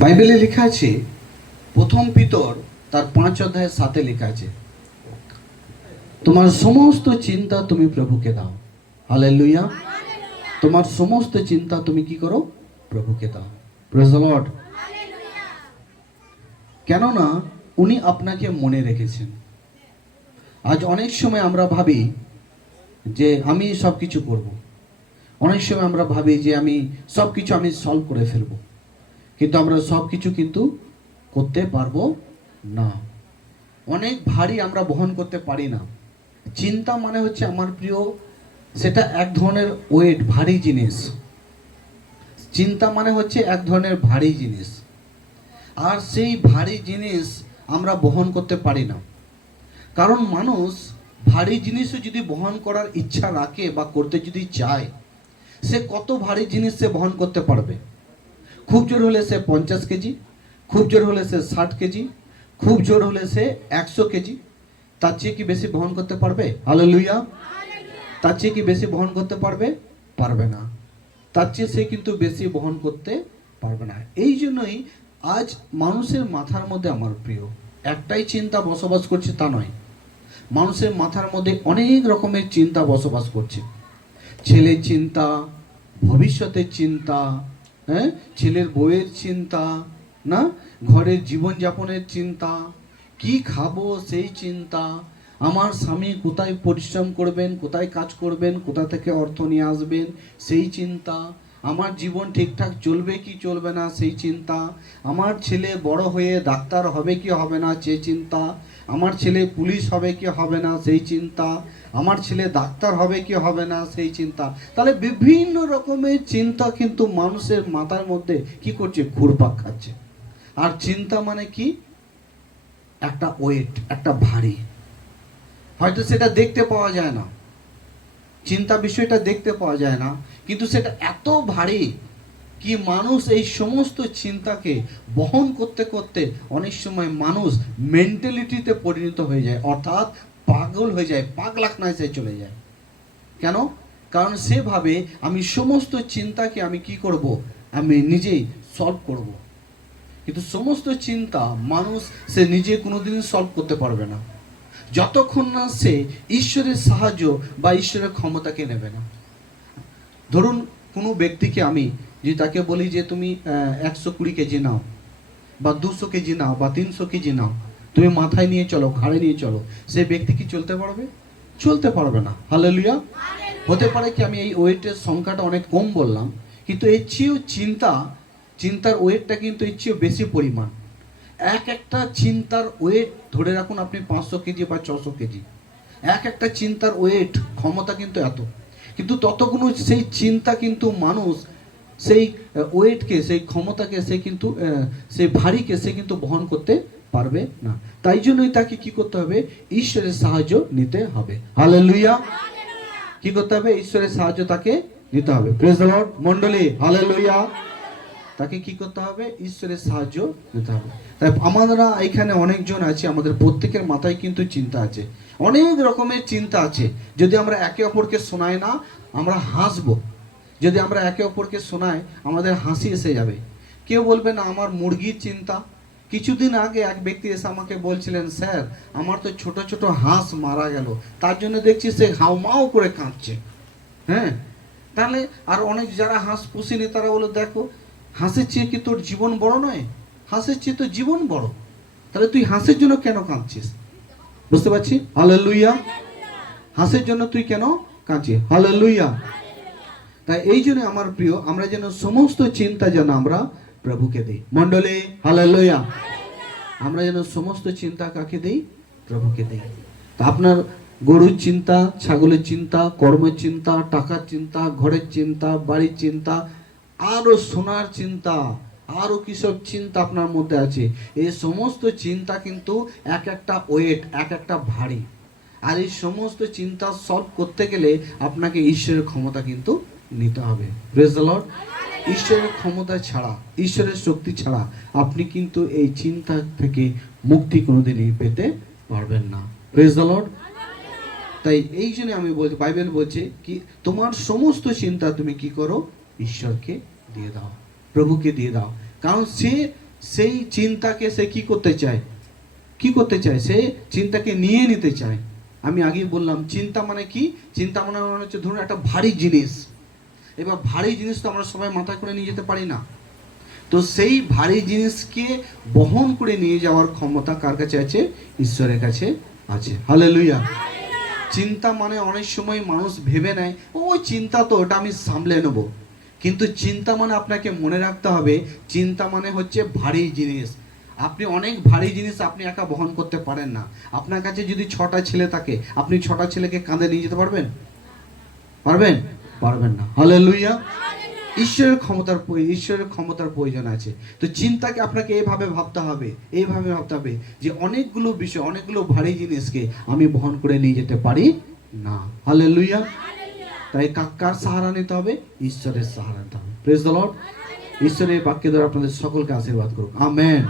বাইবেলে লেখা আছে, প্রথম পিতর তার 5 অধ্যায়ের 7 লেখা আছে, তোমার সমস্ত চিন্তা তুমি প্রভুকে দাও। হালেলুয়া। তোমার সমস্ত চিন্তা তুমি কি করো? প্রভুকে দাও। Praise the lord. কেননা উনি আপনাকে মনে রেখেছেন। আজ অনেক সময় আমরা ভাবি যে আমি সব কিছু করব, অনেক সময় আমরা ভাবি যে আমি সব কিছু আমি সলভ করে ফেলবো, কিন্তু আমরা সব কিছু কিন্তু করতে পারবো না। অনেক ভারী আমরা বহন করতে পারি না। চিন্তা মানে হচ্ছে আমার প্রিয়, সেটা এক ধরনের ওয়েট, ভারী জিনিস। চিন্তা মানে হচ্ছে এক ধরনের ভারী জিনিস, আর সেই ভারী জিনিস আমরা বহন করতে পারি না। কারণ মানুষ ভারী জিনিসও যদি বহন করার ইচ্ছা রাখে বা করতে যদি চায়, সে কত ভারী জিনিস সে বহন করতে পারবে। খুব জোর হলে সে 50 কেজি, খুব জোর হলে সে 60 কেজি, খুব জোর হলে সে 100 কেজি। তার চেয়ে কি বেশি বহন করতে পারবে? হালেলুয়া। তার চেয়ে কি বেশি বহন করতে পারবে? পারবে না। তার চেয়ে সে কিন্তু বেশি বহন করতে পারবে না। এই জন্যই আজ মানুষের মাথার মধ্যে, আমার প্রিয়, একটাই চিন্তা বসবাস করছে তা নয়। মানুষের মাথার মধ্যে অনেক রকমের চিন্তা বসবাস করছে। ছেলের চিন্তা, ভবিষ্যতের চিন্তা, হ্যাঁ, ছেলের বউয়ের চিন্তা, না, ঘরের জীবনযাপনের চিন্তা, কি খাবো সেই চিন্তা, আমার স্বামী কোথায় পরিশ্রম করবেন, কোথায় কাজ করবেন, কোথা থেকে অর্থ নিয়ে আসবেন সেই চিন্তা, আমার জীবন ঠিকঠাক চলবে কি চলবে না সেই চিন্তা, আমার ছেলে বড় হয়ে ডাক্তার হবে কি হবে না সেই চিন্তা, আমার ছেলে পুলিশ হবে কি হবে না সেই চিন্তা, আমার ছেলে ডাক্তার হবে কি হবে না সেই চিন্তা। তাহলে বিভিন্ন রকমের চিন্তা কিন্তু মানুষের মাথার মধ্যে কি করছে? ঘুরপাক খাচ্ছে। আর চিন্তা মানে কি? একটা ওয়েট, একটা ভারী। হয়তো সেটা দেখতে পাওয়া যায় না, চিন্তা বিষয়টা দেখতে পাওয়া যায় না, কিন্তু সেটা এত ভারী কি মানুষ এই সমস্ত চিন্তাকে বহন করতে করতে অনেক সময় মানুষ মেন্টালিটিতে পরিণত হয়ে যায়, অর্থাৎ পাগল হয়ে যায়, পাগলাখানায় সে চলে যায়। কেন? কারণ সে ভাবে আমি সমস্ত চিন্তাকে আমি কি করব? আমি নিজেই সলভ করব। কিন্তু সমস্ত চিন্তা মানুষ সে নিজে কোনোদিনই সলভ করতে পারবে না, যতক্ষণ না সে ঈশ্বরের সাহায্য বা ঈশ্বরের ক্ষমতাকে নেবে না। ধরুন কোনো ব্যক্তিকে আমি যদি তাকে বলি যে তুমি 120 কেজি নাও, বা 200 কেজি নাও, বা 300 কেজি নাও, তুমি মাথায় নিয়ে চলো, ঘাড়ে নিয়ে চলো, সে ব্যক্তি কি চলতে পারবে? চলতে পারবে না। হালেলুয়া। হতে পারে কি আমি এই ওয়েটের সংখ্যাটা অনেক কম বললাম, কিন্তু এর চেয়েও চিন্তার ওয়েটটা কিন্তু এর চেয়েও বেশি পরিমাণ। এক একটা চিন্তার ওয়েট ধরে রাখুন আপনি 500 কেজি বা 600 কেজি। এক একটা চিন্তার ওয়েট, ক্ষমতা কিন্তু এত। কিন্তু ততগুলো সেই চিন্তা কিন্তু মানুষ সেই ওয়েটকে, সেই ক্ষমতাকে সে কিন্তু সেই ভারীকে সে কিন্তু বহন করতে পারবে না। তাই জন্যই তাকে কি করতে হবে? ঈশ্বরের সাহায্য নিতে হবে। হালেলুয়া। কি করতে হবে? ঈশ্বরের সাহায্য তাকে নিতে হবে। প্রেজ দ্য লর্ড মণ্ডলী। হালেলুয়া। তাকে কি করতে হবে? ঈশ্বরের সাহায্য নিতে হবে। তাই আমরা এখানে অনেকজন আছি, আমাদের প্রত্যেকের মাথায় কিন্তু চিন্তা আছে, অনেক রকমের চিন্তা আছে। যদি আমরা একে অপরকে শোনাই না, আমরা হাসবো। যদি আমরা একে অপরকে শোনাই, আমাদের হাসি এসে যাবে। কেউ বলবে না আমার মুরগির চিন্তা। কিছুদিন আগে এক ব্যক্তি এসে আমাকে বলছিলেন, স্যার আমার তো ছোট ছোট হাঁস মারা গেল, তার জন্য দেখছি সে হাউমাউ করে কাঁদছে। হ্যাঁ, তাহলে আর অনেক যারা হাঁস পুষিনি তারা বলো, দেখো হাঁসের চেয়ে কি তোর জীবন বড় নয়? হাঁসের চেয়ে তো জীবন বড়। তাহলে তুই হাঁসের জন্য কেন কাঁদছিস? বুঝতে পারছি? হালেলুয়া। হাঁসের জন্য তুই কেন কাঁদছিস? হালেলুয়া। তাই এই জন্য আমার প্রিয়, আমরা যেন সমস্ত চিন্তা যেন আমরা প্রভুকে দিই। মণ্ডলী হালেলুয়া। আমরা যেন সমস্ত চিন্তা কাকে দিই? প্রভুকে দিই। তা আপনার গরুর চিন্তা, ছাগলের চিন্তা, কর্মের চিন্তা, টাকার চিন্তা, ঘরের চিন্তা, বাড়ির চিন্তা, আরো সোনার চিন্তা, আরো কিসব চিন্তা আপনার মধ্যে আছে। এই সমস্ত চিন্তা কিন্তু এক একটা ওয়েট, এক একটা ভারী। আর এই সমস্ত চিন্তা সলভ করতে গেলে আপনাকে ঈশ্বরের ক্ষমতা কিন্তু নিতে হবে। Praise the lord. ঈশ্বরের ক্ষমতা ছাড়া, ঈশ্বরের শক্তি ছাড়া আপনি কিন্তু এই চিন্তা থেকে মুক্তি কোনোদিনই পেতে পারবেন না। Praise the lord. তাই এই জন্য আমি বলছি, বাইবেল বলছে কি, তোমার সমস্ত চিন্তা তুমি কি করো? ঈশ্বরকে দিয়ে দাও, প্রভুকে দিয়ে দাও। কারণ সে সেই চিন্তাকে সে কি করতে চায়, কি করতে চায়, সে চিন্তাকে নিয়ে নিতে চায়। আমি আগেই বললাম চিন্তা মানে কি, চিন্তা মানে হচ্ছে ধরুন একটা ভারী জিনিস। এবার ভারী জিনিস তো আমরা সবাই মাথায় করে নিয়ে যেতে পারি না। তো সেই ভারী জিনিসকে বহন করে নিয়ে যাওয়ার ক্ষমতা কার কাছে আছে? ঈশ্বরের কাছে আছে। হালেলুয়া। চিন্তা মানে অনেক সময় মানুষ ভেবে নেয় ওই চিন্তা তো, ওটা আমি সামলে নেব। কিন্তু চিন্তা মানে আপনাকে মনে রাখতে হবে, চিন্তা মানে হচ্ছে ভারী জিনিস। আপনি অনেক ভারী জিনিস আপনি একা বহন করতে পারেন না। আপনার কাছে যদি 6টা ছেলে থাকে, আপনি 6টা ছেলেকে কাঁধে নিয়ে যেতে পারবেন? পারবেন? পারবেন না। হালেলুয়া। ঈশ্বরের ক্ষমতার প্রয়োজন আছে। তো চিন্তাকে আপনাকে এইভাবে ভাবতে হবে, এইভাবে ভাবতে হবে যে অনেকগুলো বিষয়, অনেকগুলো ভারী জিনিসকে আমি বহন করে নিয়ে যেতে পারি না। হালেলুয়া। তাই কার সাহারা নিতে হবে? ঈশ্বরের সাহারা নিতে হবে। Praise the lord. ঈশ্বরের বাক্য দ্বারা আপনাদের সকলকে আশীর্বাদ করুক। আমেন।